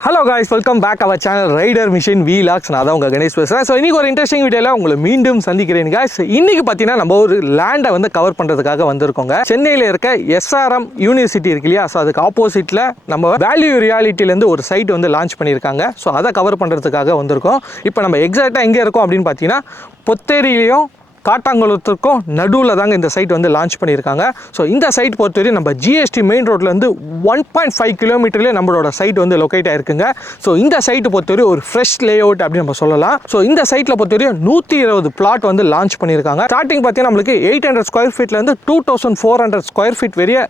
Hello guys, welcome back our channel Rider Mission Vlogs. நான் தான் உங்க கணேஷ் பேசுறேன். ஸோ இன்னைக்கு ஒரு இன்ட்ரெஸ்டிங் வீடியோல உங்களை மீண்டும் சந்திக்கிறேன் guys. இன்னைக்கு பார்த்தீங்கன்னா நம்ம ஒரு லேண்டை வந்து கவர் பண்றதுக்காக வந்திருக்கோங்க. சென்னையில் இருக்க SRM யூனிவர்சிட்டி இருக்கு இல்லையா, ஸோ அதுக்கு ஆப்போசிட்ல நம்ம வேல்யூ ரியாலிட்டிலேருந்து ஒரு சைட் வந்து லான்ச் பண்ணியிருக்காங்க. ஸோ அதை கவர் பண்றதுக்காக வந்திருக்கோம். இப்போ நம்ம எக்ஸாக்டாக எங்கே இருக்கோம் அப்படின்னு பார்த்தீங்கன்னா பொத்தேரியிலையும் காட்டாங்குளத்துக்கும் நடுவில் தாங்க இந்த சைட் வந்து லான்ச் பண்ணியிருக்காங்க. ஸோ இந்த சைட் பொறுத்தவரை நம்ம GST மெயின் ரோட்லேருந்து 1.5 கிலோமீட்டர்லேயே நம்மளோட சைட் வந்து லொக்கேட் ஆயிருக்குங்க. ஸோ இந்த சைட்டு பொறுத்தவரை ஒரு ஃப்ரெஷ் லே அவுட் அப்படின்னு நம்ம சொல்லலாம். ஸோ இந்த சைட்டில் பொறுத்தவரை 120 பிளாட் வந்து லான்ச் பண்ணியிருக்காங்க. ஸ்டார்டிங் பார்த்தீங்கன்னா நம்மளுக்கு 800 ஸ்கொயர் ஃபீட்லேருந்து 2400 ஸ்கொயர் ஃபீட் வரைய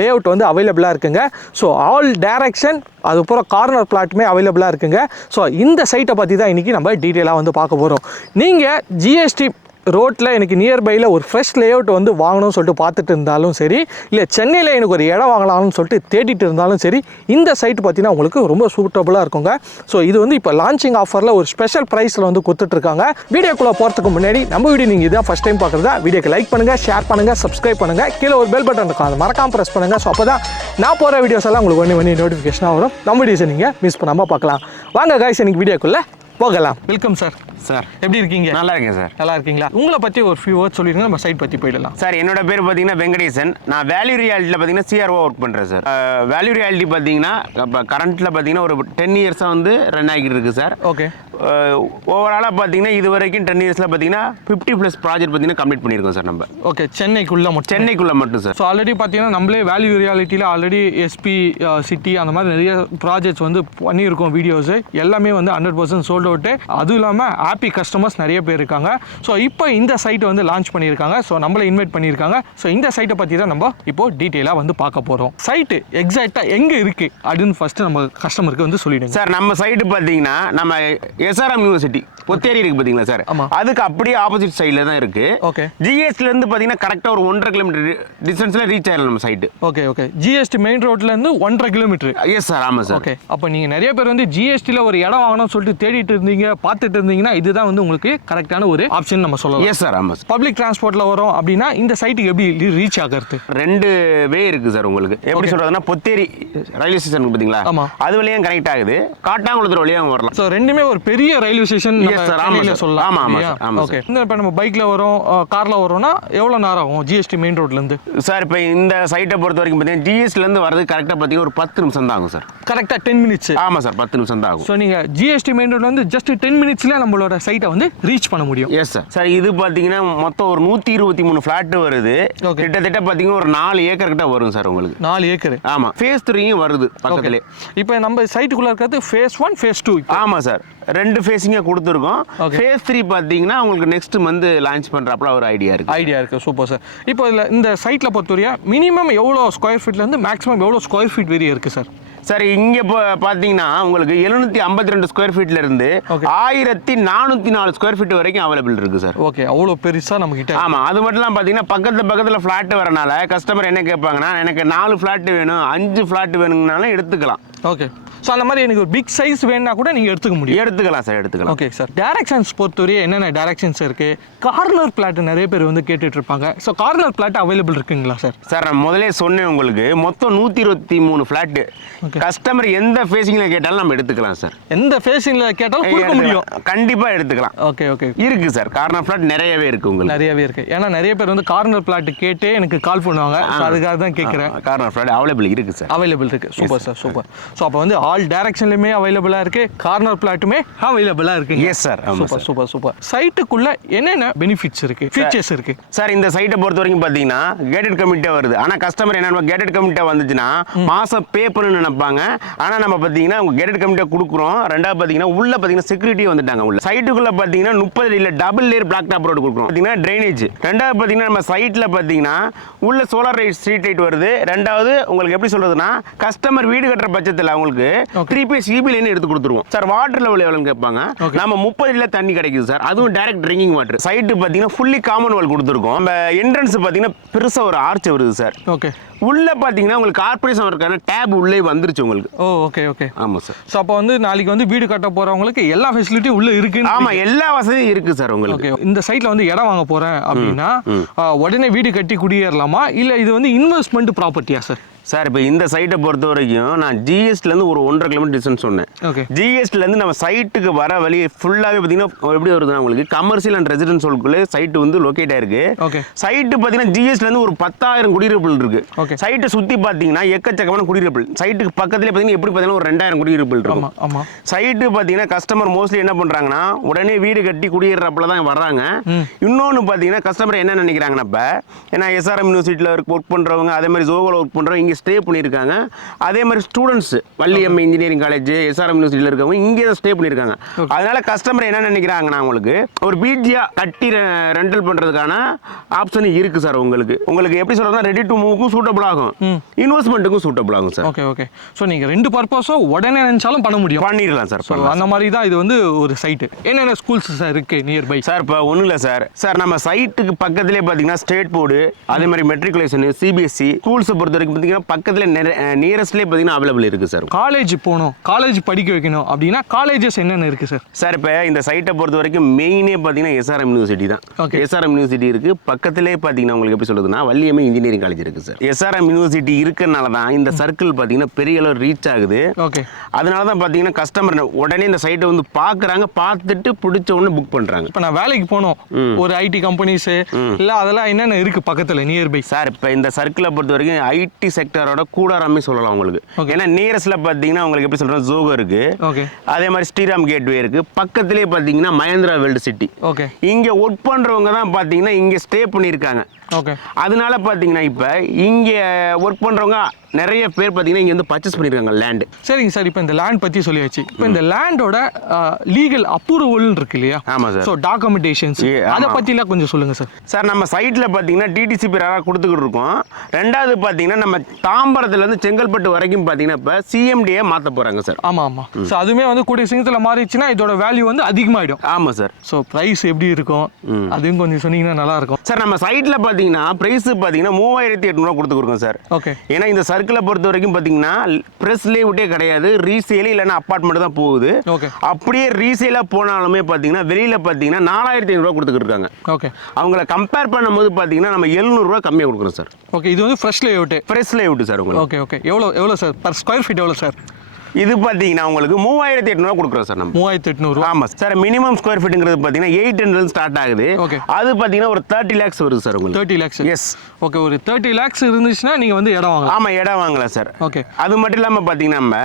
லே அவுட் வந்து அவைலபிளாக இருக்குங்க. ஸோ ஆல் டைரக்ஷன் அதுக்கப்புறம் கார்னர் பிளாட்டுமே அவைலபிளாக இருக்குங்க. ஸோ இந்த சைட்டை பற்றி தான் இன்றைக்கி நம்ம டீட்டெயிலாக வந்து பார்க்க போகிறோம். நீங்கள் GST ரோட்டில் எனக்கு நியர்பையில் ஒரு ஃப்ரெஷ் லே அவுட் வந்து வாங்கணும்னு சொல்லிட்டு பார்த்துட்டு இருந்தாலும் சரி, இல்லை சென்னையில் எனக்கு ஒரு இடம் வாங்கலாம்னு சொல்லிட்டு தேடிட்டு இருந்தாலும் சரி, இந்த சைட்டு பார்த்தீங்கன்னா உங்களுக்கு ரொம்ப சூட்டபுளாக இருக்குங்க. ஸோ இது வந்து இப்போ லான்ச்சிங் ஆஃபரில் ஒரு ஸ்பெஷல் ப்ரைஸில் வந்து கொடுத்துட்ருக்காங்க. வீடியோக்குள்ளே போகிறதுக்கு முன்னாடி நம்ம வீடியோ நீங்கள் இதான் ஃபஸ்ட் டைம் பார்க்குறதா, வீடியோக்கு லைக் பண்ணுங்கள், ஷேர் பண்ணுங்கள், சப்ஸ்கிரைப் பண்ணுங்கள், கீழே ஒரு பெல் பட்டன் இருக்கும், அதை மறக்காமல் ப்ரெஸ் பண்ணுங்கள். ஸோ அப்போ தான் நான் போகிற வீடியோஸ் எல்லாம் உங்களுக்கு ஒன்று நோட்டிஃபிகேஷனாக வரும். நம்ம வீடியோஸை நீங்கள் மிஸ் பண்ணாமல் பார்க்கலாம். வாங்க காய்ஸ், எனக்கு வீடியோக்குள்ளே போகலாம். Welcome sir. சார் எப்படி இருக்கீங்க? நல்லா இருக்கேன் சார். நல்லா இருக்கீங்களா? உங்களை பற்றி ஒரு ஃபியூ வேர்ட்ஸ் சொல்லிடுங்க, நம்ம சைட் பற்றி போயிடலாம். சார் என்னோட பேர் பார்த்தீங்கன்னா வெங்கடேசன். நான் வேல்யூ ரியாலிட்டியில் பார்த்தீங்கன்னா CRO ஒர்க் பண்ணுறேன் சார். வேல்யூ ரியாலிட்டி பார்த்தீங்கன்னா இப்போ கரண்ட்டில் பார்த்தீங்கன்னா ஒரு 10 இயர்ஸாக வந்து ரன் ஆகிட்டு இருக்குது சார். ஓகே. ஓவராலாக பார்த்தீங்கன்னா இது வரைக்கும் 10 இயர்ஸில் பார்த்தீங்கன்னா 50+ ப்ராஜெக்ட் பார்த்தீங்கன்னா கம்ப்ளீட் பண்ணியிருக்கோம் சார் நம்ம. ஓகே, சென்னைக்குள்ளே மட்டும் சார். ஸோ ஆல்ரெடி பார்த்தீங்கன்னா நம்மளே வேல்யூ ரியாலிட்டியில் ஆல்ரெடி SP சிட்டி அந்த மாதிரி நிறைய ப்ராஜெக்ட்ஸ் வந்து பண்ணியிருக்கோம். வீடியோஸு எல்லாமே வந்து 100% சோல்ட் அவுட்டு. அதுவும் இல்லாமல் ஹாப்பி கஸ்டமர்ஸ் நிறைய பேர் இருக்காங்க. ஸோ இப்போ இந்த சைட்டை வந்து லான்ச் பண்ணியிருக்காங்க. ஸோ நம்மளை இன்வைட் பண்ணியிருக்காங்க. ஸோ இந்த சைட்டை பற்றி தான் நம்ம இப்போ டீட்டெயிலாக வந்து பார்க்க போகிறோம். சைட்டு எக்ஸாக்டாக எங்கே இருக்குது அப்படின்னு ஃபஸ்ட்டு நம்ம கஸ்டமருக்கு வந்து சொல்லிடுங்க சார். நம்ம சைட்டு பார்த்தீங்கன்னா நம்ம SRM யூனிவர்சிட்டி பொத்தேரி இருக்கு பார்த்தீங்களா சார், அதுக்கு அப்படியே ஆப்போசிட் சைடில் தான் இருக்கு. ஓகே. GSTலேருந்து பார்த்தீங்கன்னா கரெக்டாக ஒரு 1.5 கிலோமீட்டர் டிஸ்டன்ஸில் ரீச் ஆயிடலாம் நம்ம site. Okay okay. GST main ரோட்லேருந்து 1.5 கிலோமீட்டர். எஸ் சார், ஆமாம் சார். ஓகே. அப்போ நீங்கள் நிறைய பேர் வந்து GSTயில் ஒரு இடம் வாங்கணும்னு சொல்லிட்டு தேடிட்டு இருந்தீங்க, பார்த்துட்டு இருந்தீங்கன்னா இதுதான் வந்து உங்களுக்கு கரெக்டான ஒரு ஆப்ஷன் நம்ம சொல்லலாம். எஸ் சார், ஆமாம் சார். பப்ளிக் டிரான்ஸ்போர்ட்டில் வரும் அப்படின்னா இந்த சைட்டுக்கு எப்படி ரீச் ஆகிறது? 2 வே இருக்குது சார் உங்களுக்கு. எப்படி சொல்கிறதுனா பொத்தேரி ரயில்வே ஸ்டேஷன் பார்த்தீங்களா, அது வழியாக கனெக்ட் ஆகுது, காட்டாங்குளத்தூர் வழியாக வரலாம். ஸோ ரெண்டுமே ஒரு பெரிய ரயில்வே ஸ்டேஷன் சொல்லலாம். ஆமாம் ஆமாம் சார். ஆமாம் ஓகே. இப்போ நம்ம பைக்கில் வரோம், காரில் வரோம்னா எவ்வளோ நேரம் ஆகும் GST மெயின் ரோட்லேருந்து? சார் இப்போ இந்த சைட்டை பொறுத்த வரைக்கும் பார்த்தீங்கன்னா GSTலேருந்து வரது கரெக்டாக பார்த்தீங்கன்னா ஒரு 10 நிமிஷம் தான் ஆகும் சார். கரெக்டாக 10 மினிட்ஸ்? ஆமாம் சார், 10 நிமிஷம் தான் ஆகும். ஸோ நீங்கள் GST மெயின் ரோட்லேருந்து ஜஸ்ட் 10 மினிட்ஸ்ல நம்மளோட சைட்டை வந்து ரீச் பண்ண முடியும். Yes sir. சார் இது பார்த்தீங்கன்னா மொத்தம் ஒரு 123 ஃப்ளாட் வருது. கிட்டத்தட்ட பார்த்தீங்கன்னா ஒரு 4 ஏக்கர் கிட்ட வரும் சார் உங்களுக்கு. 4 ஏக்கர்? ஆமாம். ஃபேஸ் 3யும் வருது பக்கத்துலேயே. இப்போ நம்ம சைட்டுக்குள்ளே இருக்கிறது ஃபேஸ் 1 ஃபேஸ் 2. ஆமாம் சார், 2 ஃபேஸிங்காக கொடுத்துருக்கோம். ஃபேஸ் 3 பார்த்தீங்கன்னா உங்களுக்கு நெக்ஸ்ட் மந்த் லான்ச் பண்ணுறப்பல ஒரு ஐடியா இருக்குது. Super sir. இப்போ இந்த சைட்டில் பொறுத்தவரையா மினிமம் எவ்வளோ ஸ்கொயர் ஃபீட்லேருந்து மேக்ஸிமம் எவ்வளோ ஸ்கொயர் ஃபீட் வரையும் இருக்குது சார்? சார் இங்கே இப்போ பார்த்தீங்கன்னா உங்களுக்கு 752 ஸ்கொயர் ஃபீட்ல இருந்து 1404 ஸ்கொயர் ஃபீட் வரைக்கும் அவைலபிள் இருக்கு சார். ஓகே, அவ்வளோ பெருசாக நம்ம கிட்ட. ஆமாம். அது மட்டும் இல்லாமல் பார்த்தீங்கன்னா பக்கத்தில் ஃப்ளாட் வரனால கஸ்டமர் என்ன கேட்பாங்கன்னா, எனக்கு 4 ஃப்ளாட் வேணும், 5 ஃப்ளாட் வேணுங்கனாலும் எடுத்துக்கலாம். ஓகே. ஸோ அந்த மாதிரி எனக்கு ஒரு பிக் சைஸ் வேணும்னா கூட நீங்கள் எடுத்துக்கலாம் சார், எடுத்துக்கலாம். Okay sir. டைரக்ஷன்ஸ் பொறுத்தவரை என்னென்ன டைரக்ஷன்ஸ் இருக்குது? கார்னர் பிளாட் நிறைய பேர் வந்து கேட்டுட்டு இருப்பாங்க. ஸோ கார்னர் பிளாட் அவைலபிள் இருக்குங்களா சார்? சார் நான் முதலே சொன்னேன் உங்களுக்கு, மொத்தம் 123 ஃப்ளாட்டு. கஸ்டமர் எந்த ஃபேஸிங்கில் கேட்டாலும் நம்ம எடுத்துக்கலாம் சார். எந்த ஃபேஸிங்கில் கேட்டாலும் கொடுக்க முடியும்? கண்டிப்பாக எடுத்துக்கலாம். Okay okay. இருக்குது சார், கார்னர் பிளாட் நிறையவே இருக்குது உங்களுக்கு. நிறையவே இருக்குது. ஏன்னா நிறைய பேர் வந்து கார்னர் பிளாட் கேட்டே எனக்கு கால் பண்ணுவாங்க. அதுக்காக தான் கேட்குறேன். கார்னர் பிளாட் அவைலபிள் இருக்குது சார். அவைலபிள் இருக்குது. Super sir, super. ஸோ அப்போ வந்து ஆல் டைரக்ஷன்லையுமே அவைலபிளாக இருக்குது, கார்னர் பிளாட்டுமே அவைலபிளாக இருக்குது. Yes sir. Super super super. சைட்டுக்குள்ளே என்னென்ன பெனிஃபிட்ஸ் இருக்குது, ஃபீச்சர்ஸ் இருக்குது சார்? இந்த சைட்டை பொறுத்த வரைக்கும் பார்த்தீங்கன்னா கேட்டட் கம்யூனிட்டியாக வருது. ஆனால் கஸ்டமர் என்ன கேட்டட் கம்யூனிட்டியாக வந்துச்சுன்னா மாதம் பே பண்ணணும்னு நினைப்பாங்க. ஆனால் நம்ம பார்த்தீங்கன்னா உங்கள் கேட்டட் கம்யூனிட்டியாக கொடுக்குறோம். ரெண்டாவது பார்த்தீங்கன்னா உள்ள பார்த்தீங்கன்னா செக்யூரிட்டி வந்துட்டாங்க. உள்ள சைட்டுக்குள்ளே பார்த்தீங்கன்னா 30 இல்லை double layer black top road கொடுக்குறோம். பார்த்தீங்கன்னா ட்ரைனேஜ். ரெண்டாவது பார்த்தீங்கன்னா நம்ம சைட்டில் பார்த்தீங்கன்னா உள்ள சோலார் லைட், ஸ்ட்ரீட் லைட் வருது. ரெண்டாவது உங்களுக்கு எப்படி சொல்றதுன்னா, கஸ்டமர் வீடு கட்டுற பட்சத்தில் அவங்களுக்கு 3 CB லைன் எடுத்து கொடுத்துருவோம் சார். வாட்டர் லெவல் எவ்வளோன்னு கேட்பாங்க. நம்ம 30 லிட்டர் தண்ணி கிடைக்குது சார். அதுவும் டைரக்ட் ட்ரிங்கிங் வாட்டர். சைட்டு பார்த்தீங்கன்னா ஃபுல்லி காமன் வால் கொடுத்துருக்கோம். நம்ம என்ட்ரன்ஸ் பார்த்தீங்கன்னா பெருசாக ஒரு ஆர்ச் வருது சார். ஓகே. உள்ள பார்த்தீங்கன்னா உங்களுக்கு கார்பரேஷன் இருக்கான டேப் உள்ளே வந்துருச்சு உங்களுக்கு. Okay okay. ஆமாம் சார். ஸோ அப்போ வந்து நாளைக்கு வந்து வீடு கட்ட போகிறவங்களுக்கு எல்லா ஃபெசிலிட்டியும் உள்ளே இருக்கு. ஆமாம், எல்லா வசதியும் இருக்குது சார் உங்களுக்கு. இந்த சைட்டில் வந்து இடம் வாங்க போகிறேன் அப்படின்னா உடனே வீடு கட்டி குடியேறலாமா, இல்லை இது வந்து இன்வெஸ்ட்மெண்ட் ப்ராப்பர்ட்டியா சார்? சார் இப்போ இந்த சைட்டை பொறுத்த வரைக்கும் நான் ஜிஎஸ்டிலேருந்து ஒரு 1.5 கிலோமீட்டர் டிஸ்டன்ஸ் சொன்னேன். ஓகே. ஜிஎஸ்டிலேருந்து நம்ம சைட்டுக்கு வர வழி ஃபுல்லாகவே பார்த்தீங்கன்னா எப்படி வருதுன்னா உங்களுக்கு கமர்ஷியல் அண்ட் ரெசிடென்ஷியலுக்குள்ளே சைட்டு வந்து லொக்கேட் ஆயிருக்கு. ஓகே. சைட்டு பார்த்தீங்கன்னா ஜிஎஸ்டிலேருந்து ஒரு 10,000 குடியிருப்புகள் இருக்கு. ஓகே. சைட்டை சுற்றி பார்த்தீங்கன்னா எக்கச்சக்கமான குடியிருப்புகள். சைட்டுக்கு பக்கத்துலேயே பார்த்தீங்கன்னா எப்படி பார்த்தீங்கன்னா ஒரு 2,000 குடியிருப்புகள் இருக்கும். ஆமாம். சைட்டு பார்த்தீங்கன்னா கஸ்டமர் மோஸ்ட்லி என்ன பண்ணுறாங்கன்னா உடனே வீடு கட்டி குடியேறப்பல தான் வர்றாங்க. இன்னொன்று பார்த்தீங்கன்னா கஸ்டமர் என்ன நினைக்கிறாங்கன்னா இப்போ ஏன்னா எஸ்ஆர்எம் யூனிவர்சிட்டியில் ஒர்க் பண்ணுறவங்க அதே மாதிரி ஜோகோவில் ஒர்க் பண்ணுறவங்க இங்கே ஸ்டே பண்ணியிருக்காங்க. அதே மாதிரி students Valliammai engineering college SRM யூனிவர்சிட்டியில் இருக்கவங்க இங்கே தான் ஸ்டே பண்ணியிருக்காங்க. அதனால கஸ்டமர் என்ன நினைக்கிறாங்கன்னா உங்களுக்கு ஒரு பிஜியா கட்டி ரெண்டல் பண்ணுறதுக்கான ஆப்ஷன் இருக்குது சார். உங்களுக்கு எப்படி சொல்கிறதுனா ரெடி டு மூவ்க்கும் சூட்டபிள் ஆகும், இன்வெஸ்ட்மெண்ட்டுக்கும் சூட்டபிள் ஆகும் சார். ஓகே. ஸோ நீங்கள் 2 பர்பஸும் உடனே நினைச்சாலும் பண்ணிடலாம் சார். அந்த மாதிரி தான் இது வந்து ஒரு சைட்டு. என்னென்ன ஸ்கூல்ஸ் சார் இருக்குது நியர்பை? சார் இப்போ ஒன்றும் இல்லை சார் நம்ம சைட்டுக்கு பக்கத்துலேயே பார்த்தீங்கன்னா ஸ்டேட் போர்டு அதே மாதிரி மெட்ரிகுலேஷன் சிபிஎஸ்சி ஸ்கூல்ஸை பொறுத்த வரைக்கும் பார்த்தீங்கன்னா பக்கத்தில் நியரஸ்ட்லேயே பார்த்தீங்கன்னா அவைலபிள் இருக்குது சார். காலேஜ் போகணும், காலேஜ் படிக்க வைக்கணும் அப்படின்னா காலேஜஸ் என்னென்ன இருக்குது சார்? சார் இப்போ இந்த சைட்டை பொறுத்த வரைக்கும் மெயினே பார்த்தீங்கன்னா எஸ்ஆர்எம் யூனிவர்சிட்டி தான். எஸ்ஆர்எம் யூனிவர்சிட்டி இருக்குது. பக்கத்திலே பார்த்தீங்கன்னா உங்களுக்கு எப்படி சொல்லுதுன்னா வள்ளியம்மை இன்ஜினியரிங் காலேஜ் இருக்குது சார். எஸ்ஆர்எம் யூனிவர்சிட்டி இருக்கிறனால தான் இந்த சர்க்கிள் பார்த்தீங்கன்னா பெரிய அளவு ரீச் ஆகுது. ஓகே. அதனால தான் பார்த்தீங்கன்னா கஸ்டமர் உடனே இந்த சைட்டை வந்து பார்க்குறாங்க, பார்த்துட்டு பிடிச்ச உடனே புக் பண்ணுறாங்க. இப்போ நான் வேலைக்கு போகணும் ஒரு ஐடி கம்பெனிஸு இல்லை அதெல்லாம் என்னென்ன இருக்குது பக்கத்தில் நியர்பை? சார் இப்போ இந்த சர்க்கிளை பொறுத்த வரைக்கும் ஐடி செக்டரோட கூடாராமே சொல்லலாம் உங்களுக்கு. ஏன்னா நியரஸ்ட்ல பார்த்தீங்கன்னா உங்களுக்கு எப்படி சொல்கிறோம் ஜோகோ இருக்கு. ஓகே. அதே மாதிரி ஸ்ரீராம் கேட்வே இருக்கு. பக்கத்திலே பார்த்தீங்கன்னா மஹேந்திரா வேர்ல்டு சிட்டி. ஓகே. இங்கே ஒர்க் பண்ணுறவங்க தான் பார்த்தீங்கன்னா இங்கே ஸ்டே பண்ணியிருக்காங்க. ஓகே. அதனால பார்த்தீங்கன்னா இப்போ இங்கே ஒர்க் பண்ணுறவங்க நிறைய பேர் பார்த்தீங்கன்னா இங்கே வந்து பர்ச்சேஸ் பண்ணியிருக்காங்க லேண்டு. சரிங்க சார். இப்போ இந்த லேண்ட் பற்றி சொல்லியாச்சு. இப்போ இந்த லேண்டோட லீகல் அப்ரூவல் இருக்கு இல்லையா? ஆமாம் சார். ஸோ டாக்குமெண்டேஷன்ஸ் அதை பற்றிலாம் கொஞ்சம் சொல்லுங்கள் சார். சார் நம்ம சைட்டில் பார்த்தீங்கன்னா டிடிசி பேராக கொடுத்துக்கிட்டு இருக்கோம். ரெண்டாவது பார்த்தீங்கன்னா நம்ம தாம்பரத்துலேருந்து செங்கல்பட்டு வரைக்கும் பார்த்தீங்கன்னா இப்போ சிஎம்டியை மாற்ற போகிறாங்க சார். ஆமாம். ஸோ அதுவுமே வந்து கூடிய சீக்கிரத்தில் மாறிடுச்சுன்னா இதோட வேல்யூ வந்து அதிகமாகிடும். ஆமாம் சார். ஸோ ப்ரைஸ் எப்படி இருக்கும் அதையும் கொஞ்சம் சொன்னீங்கன்னா நல்லாயிருக்கும் சார். நம்ம சைட்டில் பார்த்தீங்கன்னா ப்ரைஸ் பார்த்தீங்கன்னா 3,800 கொடுத்துருக்கோம் சார். ஓகே. ஏன்னா இந்த சர்க்கிளை பொறுத்த வரைக்கும் பார்த்தீங்கன்னா ப்ரெஸ்லேயே விட்டே கிடையாது, ரீசேல் இல்லைன்னா அப்பார்ட்மெண்ட் தான் போகுது. ஓகே. அப்படியே ரீசேலாக போனாலுமே பார்த்தீங்கன்னா வெளியில் பார்த்தீங்கன்னா 4,500 கொடுத்துக்கிட்டு இருக்காங்க. ஓகே. அவங்கள கம்பேர் பண்ணும்போது பார்த்தீங்கன்னா நம்ம 700 கம்மியாக கொடுக்குறோம் சார். ஓகே. இது வந்து fresh layout. Fresh layout sir உங்களுக்கு. ஓகே. எவ்வளோ சார் பர் ஸ்கொயர் ஃபீட் எவ்வளோ சார்? இது பார்த்தீங்கன்னா உங்களுக்கு 3,800 கொடுக்குறோம் சார். நம்ம 3,800. ஆமாம் சார். மினிமம் ஸ்கொயர் ஃபீட்டுங்கிறது பார்த்தீங்கன்னா 800 ஸ்டார்ட் ஆகுது. ஓகே. அது பார்த்தீங்கன்னா ஒரு 30 lakhs வருது சார் உங்களுக்கு. 30 lakhs. எஸ். ஓகே. ஒரு 30 lakhs இருந்துச்சுன்னா நீங்கள் வந்து இடம் வாங்கலாம். ஆமாம், இடம் வாங்கலாம் சார். ஓகே. அது மட்டும் இல்லாமல் பார்த்தீங்கன்னா நம்ம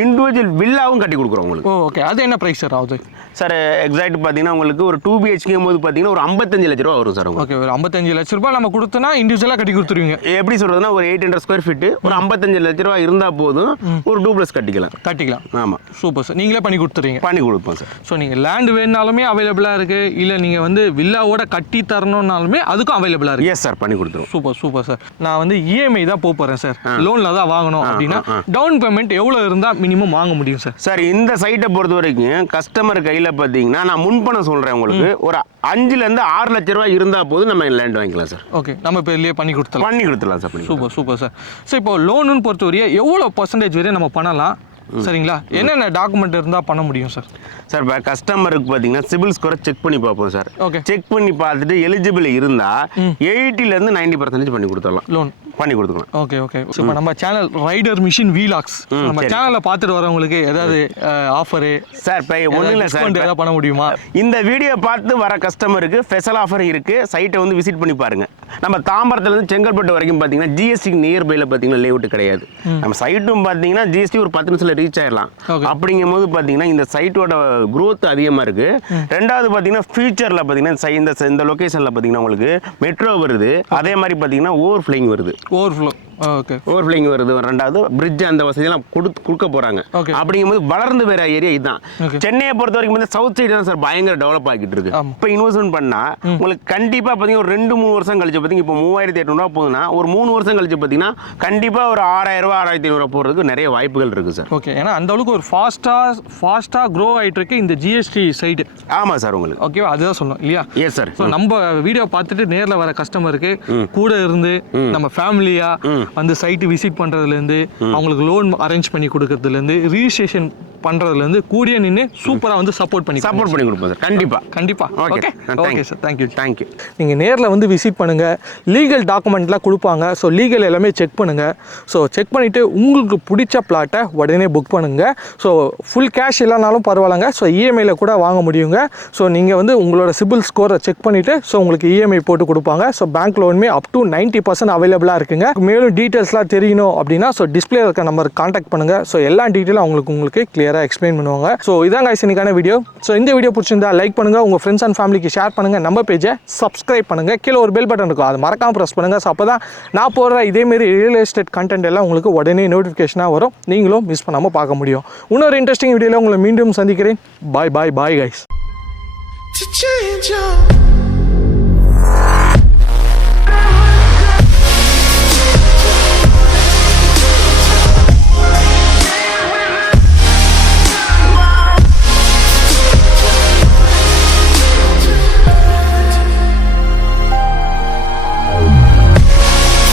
இண்டிவிஜுவல் வில்லாவும் கட்டி கொடுக்குறோம் உங்களுக்கு. ஓகே. அது என்ன ப்ரைஸ் சார் ஆகுது சார்? எக்ஸாக்ட் பார்த்தீங்கன்னா உங்களுக்கு ஒரு 2 BHK போது பார்த்தீங்கன்னா ஒரு 55 லட்ச ரூபா வரும் சார். ஓகே. ஒரு 55 லட்ச ரூபாய் நம்ம கொடுத்தோன்னா இண்டிவிஜுவலாக கட்டி கொடுத்துருவீங்க. எப்படி சொல்கிறதுனா ஒரு 800 ஸ்கொயர் ஃபீட்டு ஒரு 55 லட்ச ரூபா இருந்தால் போதும் ஒரு டூப்ளஸ் கட்டிக்கலாம். ஆமாம். Super sir. நீங்களே பண்ணி கொடுத்துறீங்க? பண்ணி கொடுப்போம் சார். ஸோ நீங்கள் லேண்ட் வேணுனாலுமே அவைலபிளாக இருக்குது, இல்லை நீங்கள் வந்து வில்லாவோட கட்டி தரணுன்னாலுமே அதுக்கும் அவைலபிளாக இருக்குது. எஸ் சார், பண்ணி கொடுத்துருவோம். Super sir. நான் வந்து இஎம்ஐ தான் போகிறேன் சார், லோனில் தான் வாங்கணும் அப்படின்னா டவுன் பேமெண்ட் எவ்வளோ இருந்தால் மினிமம் வாங்க முடியும் சார்? சார் இந்த சைட்டை பொறுத்த வரைக்கும் கஸ்டமர் கையில் பார்த்தீங்கன்னா நான் முன்பணம் சொல்கிறேன் உங்களுக்கு ஒரு 5லேருந்து 6 லட்ச ரூபா இருந்தால் போதும் நம்ம லேண்ட் வாங்கிக்கலாம் சார். ஓகே. நம்ம பேர்லேயே பண்ணி கொடுத்துடலாம் சார். Super sir. ஸோ இப்போ லோனுன்னு பொறுத்தவரையே எவ்வளோ பர்சன்டேஜ் வரையும் நம்ம பண்ணலாம் சரிங்களா? என்னென்ன டாக்குமெண்ட் இருந்தால் பண்ண முடியும் சார்? சார் இப்போ கஸ்டமருக்கு பார்த்தீங்கன்னா சிபில் ஸ்கோரை செக் பண்ணி பார்ப்போம் சார். ஓகே. செக் பண்ணி பார்த்துட்டு எலிஜிபிள் இருந்தால் 80லேருந்து 90% பண்ணி கொடுத்துடலாம். லோன் பண்ணி கொடுத்துக்கலாம். ஓகே. இப்போ நம்ம சேனல் ரைடர் மிஷின் வீலாக்ஸ் நம்ம சேனலில் பார்த்துட்டு வரவங்களுக்கு ஏதாவது ஆஃபரு சார் இப்போ ஒன்றும் இல்லை சார், ஏதாவது பண்ண முடியுமா? இந்த வீடியோ பார்த்து வர கஸ்டமருக்கு ஸ்பெஷல் ஆஃபர் இருக்குது. சைட்டை வந்து விசிட் பண்ணி பாருங்கள். நம்ம தாம்பரத்துலேருந்து செங்கல்பட்டு வரைக்கும் பார்த்தீங்கன்னா ஜிஎஸ்டி நியர்பையில் பார்த்தீங்கன்னா லேஅவுட் கிடையாது. நம்ம சைட்டும் பார்த்தீங்கன்னா ஜிஎஸ்டி ஒரு 10 நிமிஷத்தில் ரீச் ஆயிடலாம். அப்படிங்கும் போது பார்த்தீங்கன்னா இந்த சைட்டோட growth அதிகமாக இருக்குது. ரெண்டாவது பார்த்தீங்கன்னா ஃபியூச்சரில் பார்த்தீங்கன்னா இந்த லொக்கேஷனில் பார்த்தீங்கன்னா உங்களுக்கு மெட்ரோ வருது. அதே மாதிரி பார்த்தீங்கன்னா ஓவர்ஃப்ளைங் வருது. ஓகே. ஓவர்ஃப்ளைங் வருது. ரெண்டாவது பிரிட்ஜ் அந்த வசதியெல்லாம் கொடுக்க போகிறாங்க. அப்படிங்கும்போது வளர்ந்து வேற ஏரியா இதுதான். சென்னையை பொறுத்த வரைக்கும் வந்து சவுத் சைடு தான் சார் பயங்கர டெவலப் ஆகிட்டு இருக்கு. இப்போ இன்வெஸ்ட்மெண்ட் பண்ணால் உங்களுக்கு கண்டிப்பாக பார்த்தீங்கன்னா ஒரு 2-3 வருஷம் கழிச்சு பார்த்தீங்கன்னா இப்போ 3,800 போகுதுன்னா ஒரு 3 வருஷம் கழிச்சு பார்த்தீங்கன்னா கண்டிப்பாக ஒரு 6,000 6,500 போகிறதுக்கு நிறைய வாய்ப்புகள் இருக்குது சார். ஓகே. ஏன்னா அந்த அளவுக்கு ஒரு ஃபாஸ்ட்டாக க்ரோ ஆகிட்டு இருக்கு இந்த ஜிஎஸ்டி சைடு. ஆமாம் சார் உங்களுக்கு. ஓகேவா? அதுதான் சொல்லணும் இல்லையா? Yes sir. ஸோ நம்ம வீடியோ பார்த்துட்டு நேரில் வர கஸ்டமருக்கு கூட இருந்து நம்ம ஃபேமிலியாக வந்து சைட்டு விசிட் பண்ணுறதுலேருந்து அவங்களுக்கு லோன் அரேஞ்ச் பண்ணி கொடுக்கறதுலேருந்து ரிஜிஸ்ட்ரேஷன் பண்ணுறதுலேருந்து கூடிய நின்று சூப்பராக வந்து சப்போர்ட் பண்ணி கொடுப்போம் சார். கண்டிப்பாக ஓகே ஓகே சார், தேங்க்யூ. நீங்கள் நேரில் வந்து விசிட் பண்ணுங்கள், லீகல் டாக்குமெண்ட்லாம் கொடுப்பாங்க. ஸோ லீகல் எல்லாமே செக் பண்ணுங்கள். ஸோ செக் பண்ணிவிட்டு உங்களுக்கு பிடிச்ச பிளாட்டை உடனே புக் பண்ணுங்கள். ஸோ ஃபுல் கேஷ் இல்லைனாலும் பரவாயில்லைங்க. ஸோ இஎம்ஐயில் கூட வாங்க முடியுங்க. ஸோ நீங்கள் வந்து உங்களோட சிபில் ஸ்கோரை செக் பண்ணிவிட்டு ஸோ உங்களுக்கு இஎம்ஐ போட்டு கொடுப்பாங்க. ஸோ பேங்க் லோனுமே அப் டு 90% அவைலபிளாக இருக்குங்க. மேலும் டீட்டெயில்ஸ்லாம் தெரியணும் அப்படின்னா ஸோ டிஸ்பிளே இருக்க நம்பருக்கு காண்டாக்ட் பண்ணுங்கள். ஸோ எல்லா டீட்டெயிலும் உங்களுக்கு கிளியராக எக்ஸ்பிளைன் பண்ணுவாங்க. ஸோ இதான் guys இன்னைக்கான வீடியோ. ஸோ இந்த வீடியோ பிடிச்சிருந்தா லைக் பண்ணுங்கள், உங்கள் ஃப்ரெண்ட்ஸ் அண்ட் ஃபேமிலிக்கு ஷேர் பண்ணுங்கள், நம்ம பேஜை சப்ஸ்கிரைப் பண்ணுங்கள். கீழே ஒரு பெல் பட்டன் இருக்கும், அது மறக்காமல் ப்ரெஸ் பண்ணுங்கள். ஸோ அப்போ தான் நான் போடுற இதேமாரி ரியல் எஸ்டேட் கண்டென்ட் எல்லாம் உங்களுக்கு உடனே நோட்டிஃபிகேஷனாக வரும், நீங்களும் மிஸ் பண்ணாமல் பார்க்க முடியும். இன்னொரு இன்ட்ரெஸ்டிங் வீடியோவில் உங்களை மீண்டும் சந்திக்கிறேன். Bye guys. To change your